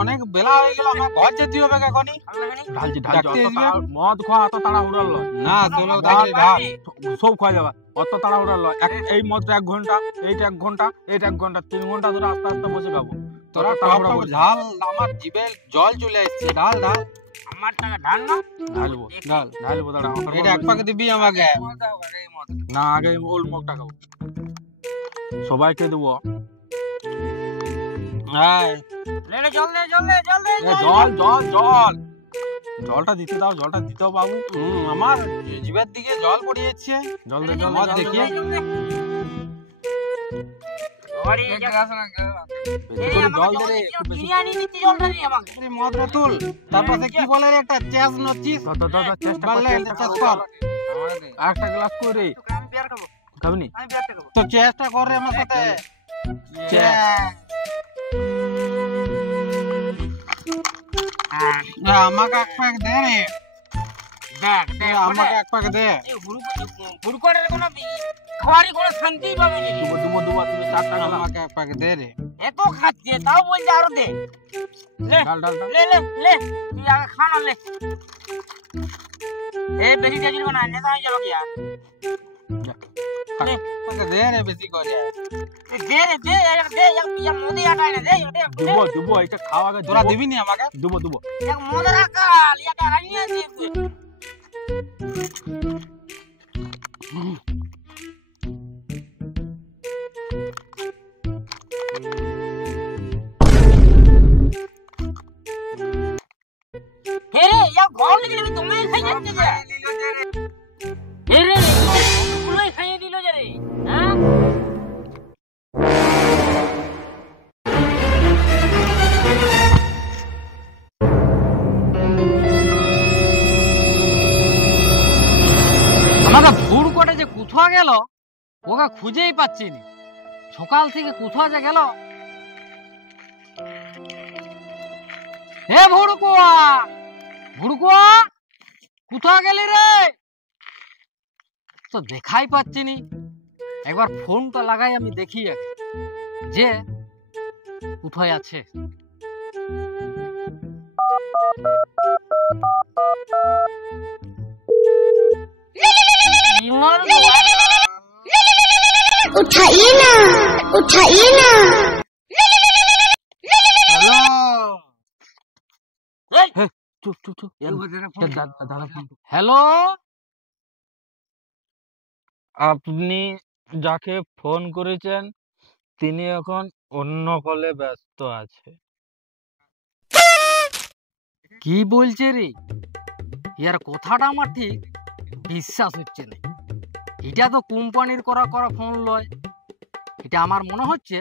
অনেক বেলা হয়ে গেল, আমার ঘর যেতে হবে এখনই। মদ খাওয়া অত তাড়াহুড়া লয় না, চলো দেখি ভাব। সব খাওয়া যাবে, অত তাড়াহুড়া লয়। এই মদটা 1 ঘন্টা, এইটা 1 ঘন্টা, এইটা 1 ঘন্টা, 3 ঘন্টা ধরে আস্তে আস্তে বসে খাবো। তোরা টপ টপ ঝাল, আমার জিভে জল চলে এসছে। ঢাল ঢাল, আমার টাকা ঢাল না, ঢালবো ঢালবো দাঁড়া। এটা এক পাকে দিবি আমাকে। না, আগে ওল মগটা খাবো, সবাইকে দেবো। হ্যাঁ, জল দে, জল দে, জল দে, জল জল জল, জলটা দিতে দাও, জলটা দিতে দাও বাবু। আমার জিভের দিকে জল পড়ে যাচ্ছে। জল দে, জল মদ দে, দেখিয়ে জল দে। জল দে রে, খুব বেশি। মদটা তুল, তারপরে কি বলে রে, একটা চেস নচিস চেষ্টা বললে চেস কর। আরেকটা গ্লাস করে খাবি নি? তো চেষ্টা কর রে আমার সাথে। আমাকে এক প্যাক দে রে, আমাকে এক প্যাক দে। শান্তি পাবে না। দুবো দুবো, তুমি 4টা গ্লাস। আমাকে এক প্যাক দে রে। এত খাচ্ছে তাও বলছে আরো দে। লে ডাল ডাল ডাল। লে লে লে, তুই আগে খা না, লে। এ বেশি তেজ না, নেতা হয়ে যাবে কি আর। আমাকে দে রে বেশি করে। দে রে, দে, এক মোদি আটাই না, দে, দুবো দুবো, এটা খাওয়া আগে। তোরা দিবি নি আমাকে? দুবো দুবো। এক মোদের আকাল, একটা রানিয়ে দিয়ে। হে রে, ইয়া ঘর লিখে দিবি, তুমি খাই যাচ্ছে যে। হে রে, গুলোই খাইয়ে দিল যে রে, হ্যাঁ? আমাকে ভুল করে যে কোথাও গেল, ওকে খুঁজেই পাচ্ছি না। সকাল থেকে কোথাও যে গেল। হে ভুড়কুয়া, ভুড়কুয়া, কোথাও গেলি রে? তো দেখাই পাচ্ছি নি। একবার ফোনটা লাগাই আমি দেখি আগে যে কোথায় আছে। उठाइए ना, उठाइए ना। চুপ চুপ চুপ। দাদা ফোন। হ্যালো, আপনি যাকে ফোন করেছেন তিনি এখন অন্য কলে ব্যস্ত আছে। কি বলছে রে? ইয়ার কথাটা আমার ঠিক বিশ্বাস হচ্ছে না। এটা তো কোম্পানির করা করা ফোন লয়। এটা আমার মনে হচ্ছে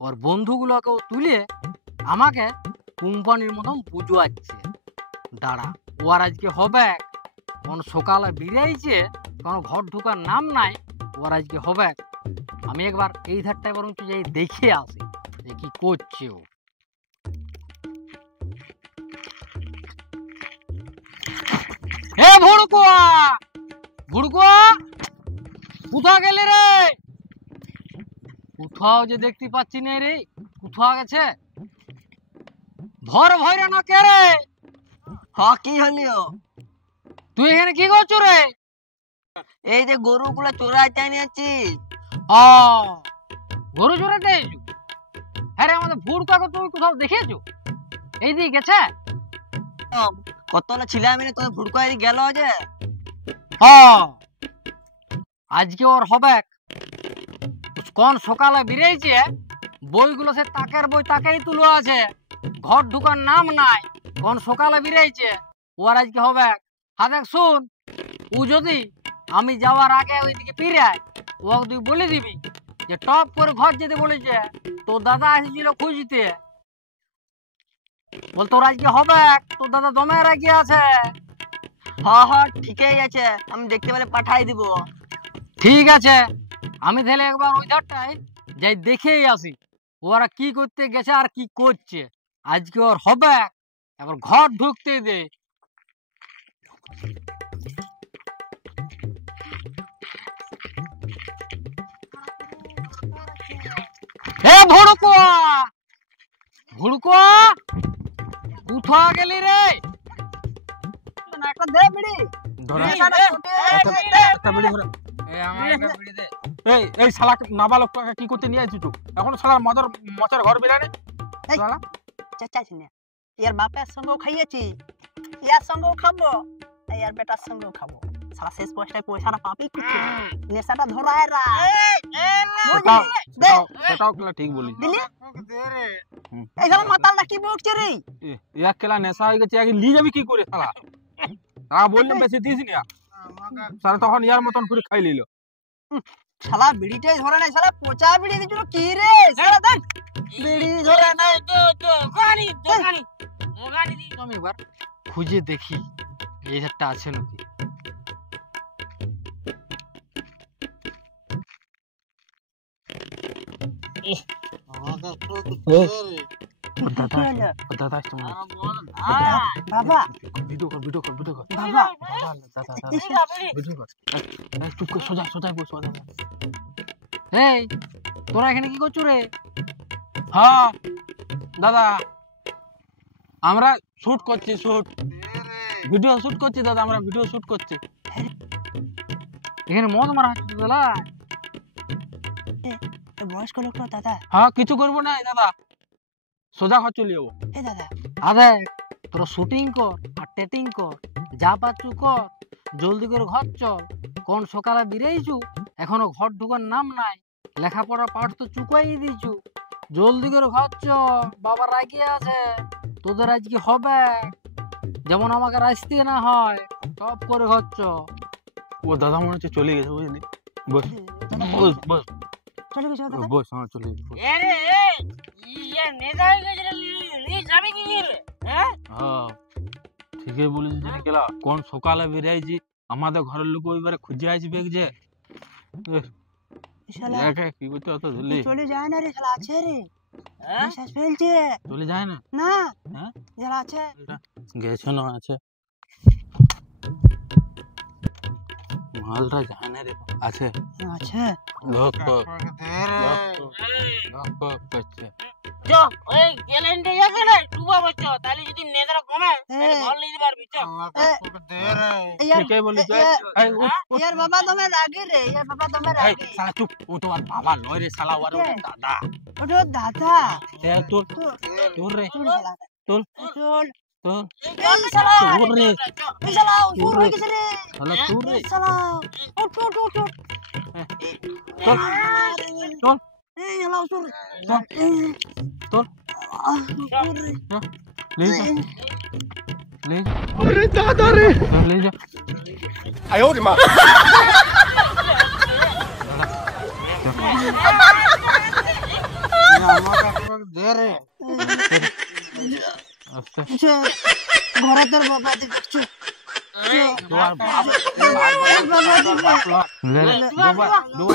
ওর বন্ধুগুলোকেও তুলে আমাকে কোম্পানির মতন বুঝাচ্ছে। দাঁড়া, ও আর আজকে হবে। কোন সকালে বেরিয়েছে, কোনো ঘর ঢোকার নাম নাই। ও আর আজকে হবে। আমি একবার এই ধারটায় বরং যাই দেখে আসি যে কি করছে ও। হে ভুড়কুয়া, ভুড়কুয়া, কোথাও গেলি রে? কোথাও যে দেখতে পাচ্ছি না রে। কোথাও গেছে? ধর ভৈরা না কে রে? হ্যাঁ, কি হলিও? তুই এখানে কি করছো রে? এই যে গরুগুলো চোরাইতে নিয়েছি। ও, গরু চোরাতে এসো? হ্যাঁ রে, আমাদের ভুড়কুয়াকে তুমি কোথাও দেখেছো? এই দিকে গেছে? কত না ছিলাম না, তোর ভুড়কো গেল যে। হ্যাঁ, আজকে ওর হবে। কোন সকালে বেরিয়েছে, বইগুলো সে তাকের বই তাকেই তুলো আছে, ঘর ঢুকার নাম নাই। কোন সকালে বেরিয়েছে, ওর আজকে হবে। হ্যাঁ দেখ, শুন, ও যদি আমি যাওয়ার আগে ওইদিকে ফিরে ও তুই বলে দিবি যে টপ করে ঘর যেতে বলেছে, তোর দাদা এসেছিল খুঁজতে। বল তোর আজকে হবে, তোর দাদা দমে রাখিয়ে আছে। হ্যাঁ হ্যাঁ, ঠিকই আছে, আমি দেখতে পেলে পাঠাই দিব। ঠিক আছে, আমি তাহলে একবার ওই ধারটায় যাই দেখেই আসি ওরা কি করতে গেছে আর কি করছে। আজকে ওর হবে, এবার ঘর ঢুকতে দে। এ এ ভুড়ুকো ভুড়ুকো কোথা গেলি রে? একটা দে বিড়ি ধরে নেশাটা ছুটে একটা বিড়ি ধরে। আমার একটা বিড়ি দে। এই শালা নাবালকটাকে কি করতে নিয়ে আসছিস তুই? এখন শালা মচার ঘর বেরানে এই। শালা চেঁচাইছি না ইয়ার বাপের সঙ্গেও খাইয়েছি ইয়ার সঙ্গেও খাবো ইয়ার বেটার সঙ্গেও খাবো সারা শেষ পয়সাটা পাবি কিছু নেশাটা ধরায় রা সেটাও সেটাও খেলা ঠিক বলি। দিলি এই শালা মাতালটা কি বকছে রে এক খেলা নেশা হয়ে গেছে আগে নিয়ে যাবি কি করে শালা? তারা বললাম বেশি দিস না শালা তখন ইয়ার মতন করে খাই নিল। শালা বিড়িটাই ধরে নাই শালা পচা বিড়ি দিছিল কি রে শালা দেখ বিড়ি ধরে নাই দোকানি আমি এবার খুঁজে দেখি এই একটা আছে নাকি। দাদা আসছে মনে হয়। বাবা ভিডিও কর ভিডিও কর ভিডিও কর বাবা ভিডিও কর। চুপ করে সোজা সোজা বস সোজা। এই তোরা এখানে কি করছো রে? হ্যাঁ দাদা আমরা শুট করছি ভিডিও শুট করছি দাদা আমরা ভিডিও শুট করছি। এখানে মদ মারা হচ্ছে দাদা। বয়স্ক লোকটা দাদা হ্যাঁ কিছু করবো না দাদা সোজা ঘর চলে যাবো। এ দাদা আরে তোরা শুটিং কর আর টেটিং কর যা পাচ্ছু কর জলদি করে ঘর চল। কোন সকালে বেরিয়েছু এখনো ঘর ঢুকার নাম নাই। লেখাপড়া পাঠ তো চুকাই দিয়েছু। জলদি করে ঘর চ বাবা রাগিয়ে আছে তোদের আজকে হবে যেমন আমাকে রাস্তে না হয় টপ করে ঘর চ। ও দাদা মনে হচ্ছে চলে গেছে বুঝলি। বস বস বস চলে গেছে দাদা বস হ্যাঁ চলে গেছে বস। হ্যাঁ ঠিকই বলিস কেলা কোন সকালে বেরিয়েছি আমাদের ঘরের লোক ওইবারে খুঁজে আসবে যে শালা কি করতে অত ধরলি চলে যায় না রে শালা আছে রে নিঃশ্বাস ফেলছে চলে যায় না। না হ্যাঁ যারা আছে গেছে না আছে মালটা যায় না রে আছে আছে লোক করছে। তাহলে যদি নেতারা কমে তাহলে ঘর নিতে পারবি চ ঠিকই বলিস এই উঠ, উঠ। ইয়ার বাবা তুমি রাগি রে ইয়ার বাবা তুমি এই, রাগি শালা চুপ ও তো আর বাবা নয় রে শালা ওর দাদা। ওটা দাদা তোর তো তোর রে চল শালা তোর চল তোর এই শালা তোর রে এই শালা উঠ হয়ে গেছে রে শালা তোর রে এই শালা উঠ উঠ উঠ উঠ চল চল এই শালা উঠ চল ले जा ले जा अरे दादा रे ले जा आयो रे माँ আস্তে ঘরে তোর বাবা দেখছো তোমার বাপ ले बाबा दो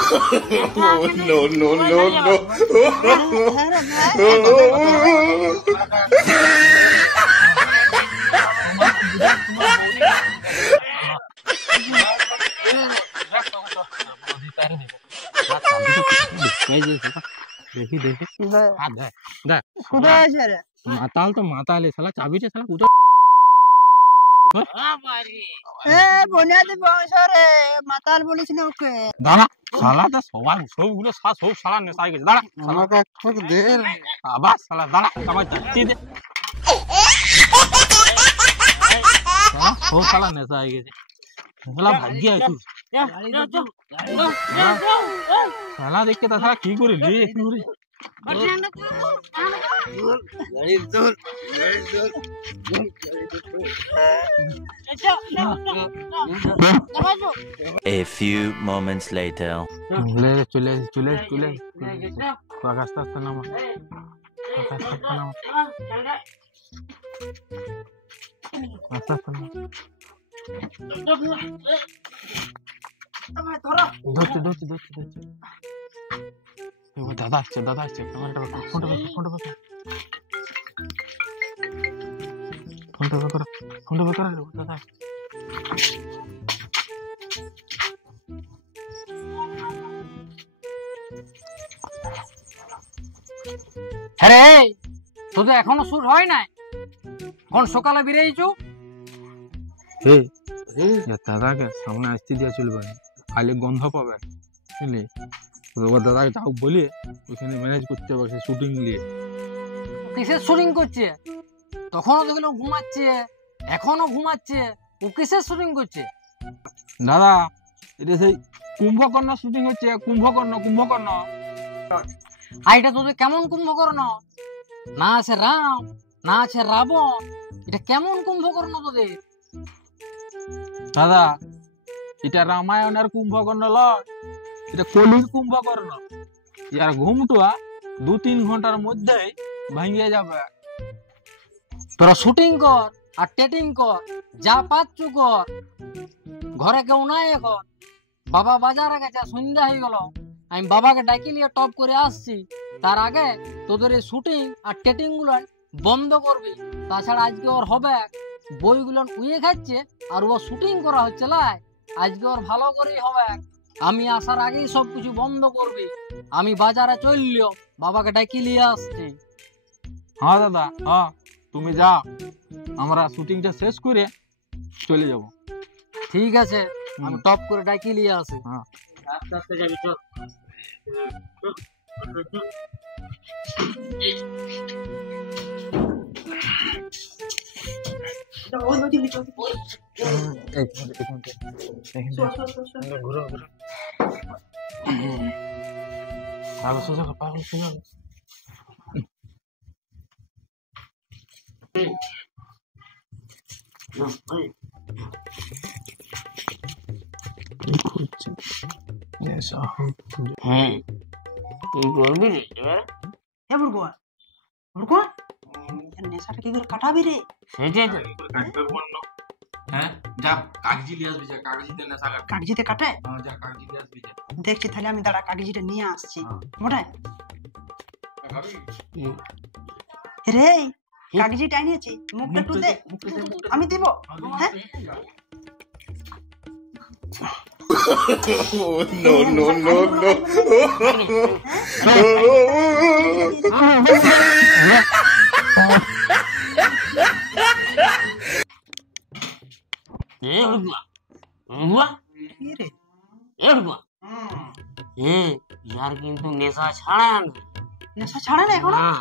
नो नो नो नो देखी देखी हाथ दे दे খুদা আছে রে माताल तो माताल है साला चाबी से साला कुछ এ বনিয়াদি বংশ রে মাতাল বলিস না ওকে দাঁড়া শালা তো সবাই সবগুলো সব শালা নেশায় গেছে দাঁড়া আমাকে একটু দে আবার শালা দাঁড়া আমার চাচ্ছি দে সব শালা নেশায় গেছে শালা ভাগ্য আছে শালা দেখে তা শালা কি করে লে একটু করে A few moments later. ले चले चले चले आस्ते आस्ते नामा आस्ते आस्ते नामा आस्ते आस्ते नामा दोस्ती दोस्ती दोस्ती दोस्ती वो दादा আসছে ফোনটা বের করো দাদা হ্যাঁ রে, তোদের এখনো শুট হয় নাই? কোন সকালে বেরিয়েছো? দাদাকে সামনে আসতে দিয়ে চলবে না, খালি গন্ধ পাবে বুঝলি। এবার দাদাকে তাও বলি ওইখানে ম্যানেজ করতে হবে সে শুটিং নিয়ে। কিসের শুটিং করছে? তখনও দেখলো ঘুমাচ্ছে, এখনো ঘুমাচ্ছে। ও কিসের শুটিং করছে? দাদা এটা সেই কুম্ভকর্ণ শুটিং হচ্ছে, কুম্ভকর্ণ। আর এটা তোদের কেমন কুম্ভকর্ণ? না আছে রাম, না আছে রাবণ, এটা কেমন কুম্ভকর্ণ তোদের? দাদা এটা রামায়ণের কুম্ভকর্ণ লয়, এটা কলির কুম্ভকর্ণ। ইয়ার ঘুমটা 2-3 ঘন্টার মধ্যেই ভাঙিয়ে যাবে। তোরা শুটিং কর আর টেটিং কর, যা পাচ্ছু কর। ঘরে কেউ নাই এখন, বাবা বাজারে গেছে, সন্ধ্যা হয়ে গেল। আমি বাবাকে ডাকি নিয়ে টপ করে আসছি। তার আগে তোদের এই শুটিং আর টেটিং গুলো বন্ধ করবি। তাছাড়া আজকে ওর হবে বইগুলো উইয়ে খাচ্ছে আর ও শুটিং করা হচ্ছে লাই। আজকে ওর ভালো করেই হবে। আমি আসার আগেই সবকিছু বন্ধ করবি। আমি বাজারে চললিও, বাবাকে ডাকি নিয়ে আসছি। হ্যাঁ দাদা, হ্যাঁ তুমি যাও, আমরা শুটিংটা শেষ করে চলে যাব। ঠিক আছে, আমি টপ করে ডাকি নিয়ে আসি। হ্যাঁ আস্তে আস্তে যাবি তো। পাগল সোজা হ্যাঁ তুই করবি রে এবার? হে বুড়কুয়া, বুড়কুয়া, নেশাটা কি করে কাটাবি রে? সেটাই তো। হ্যাঁ যা কাগজি নিয়ে আসবি, যা কাগজিতে নেশা কাট। কাগজিতে কাটে? হ্যাঁ যা কাগজি নিয়ে আসবি যা। দেখছি তাহলে আমি দাঁড়া কাগজিটা নিয়ে আসছি। মোটে রে কাগজিটা এনেছি, মুখটা একটু দে, আমি দিব। হ্যাঁ No, no, no, no. এ উড়গুয়া, উড়গুয়া, কি রে? এ উড়গুয়া। ইয়ার কিন্তু নেশা ছাড়া না। নেশা ছাড়ে না এখনো? না,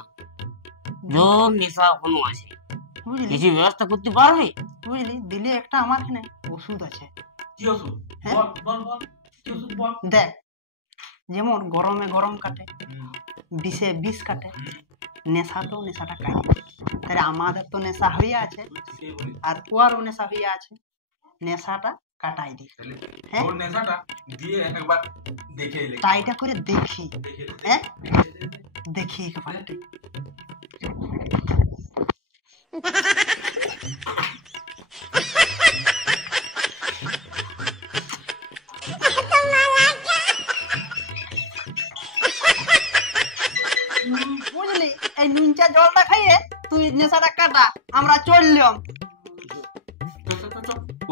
যোগ নেশা এখনো আছে। বুঝলি কিছু ব্যবস্থা করতে পারবি? বুঝলি, দিলে একটা আমার এখানে ওষুধ আছে। কি ওষুধ? হ্যাঁ? বল কি ওষুধ বল। দেখ, যেমন গরমে গরম কাটে, বিষে বিষ কাটে, নেশাতেও নেশাটা কাটে। তাহলে আমাদের তো নেশা হয়ে আছে আর ওরও নেশা হয়ে আছে, নেশাটা কাটাই দি। হ্যাঁ ওর নেশাটা দিয়ে একবার দেখে এলে। ট্রাইটা করে দেখি। হ্যাঁ দেখি একবার। বুঝলি, এই নুনচা জলটা খাইয়ে তুই নেশাটা কাটা, আমরা চললাম।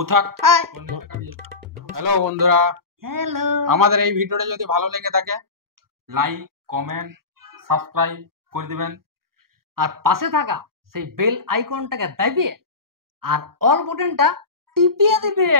উঠাক। হাই হ্যালো বন্ধুরা, হ্যালো, আমাদের এই ভিডিওটা যদি ভালো লেগে থাকে লাইক, কমেন্ট, সাবস্ক্রাইব করে দিবেন। আর পাশে থাকা সেই বেল আইকনটাকে দাবিয়ে আর অল বাটনটা টিপিয়ে দিবে।